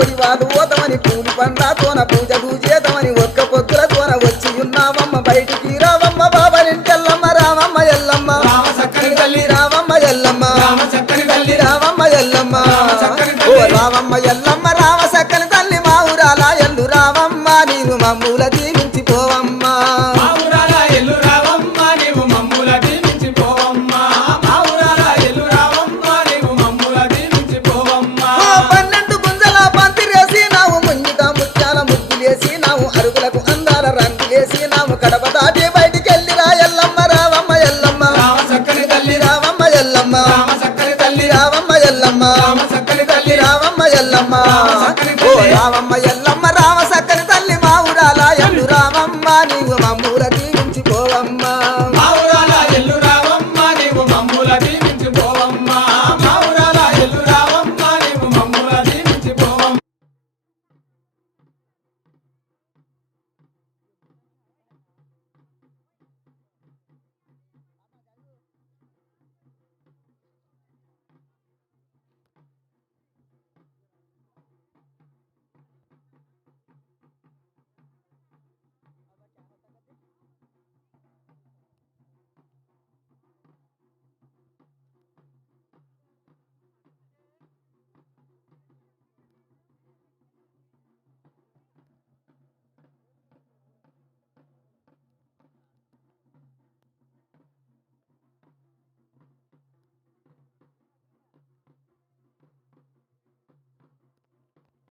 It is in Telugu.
ఒడివాలు పోతామని పూలు పండ్లతోన పూజలు చేద్దామని ఒక్క పొద్దులతోన వచ్చి ఉన్నావమ్మ బయటికి రావమ్మ బాబరింటెల్లమ్మ రామమ్మ ఎల్లమ్మ తల్లి రామమ్మ ఎల్లమ్మ తల్లి రామమ్మ ఎల్లమ్మ ఓ రామమ్మ ఎల్లమ్మ రామ సక్కని తల్లి మా ఊరాల ఎల్లు రావమ్మ నీవు మమ్ముల దీవించి పోవమ్మా కడప దాటి బయటికి వెళ్ళిరా ఎల్లమ్మ రావమ్మ ఎల్లమ్మ తల్లి రావమ్మ ఎల్లమ్మ తల్లి రావమ్మ ఎల్లమ్మ తల్లి రావమ్మ ఎల్లమ్మ ఓ రావమ్మ ఎల్లమ్మ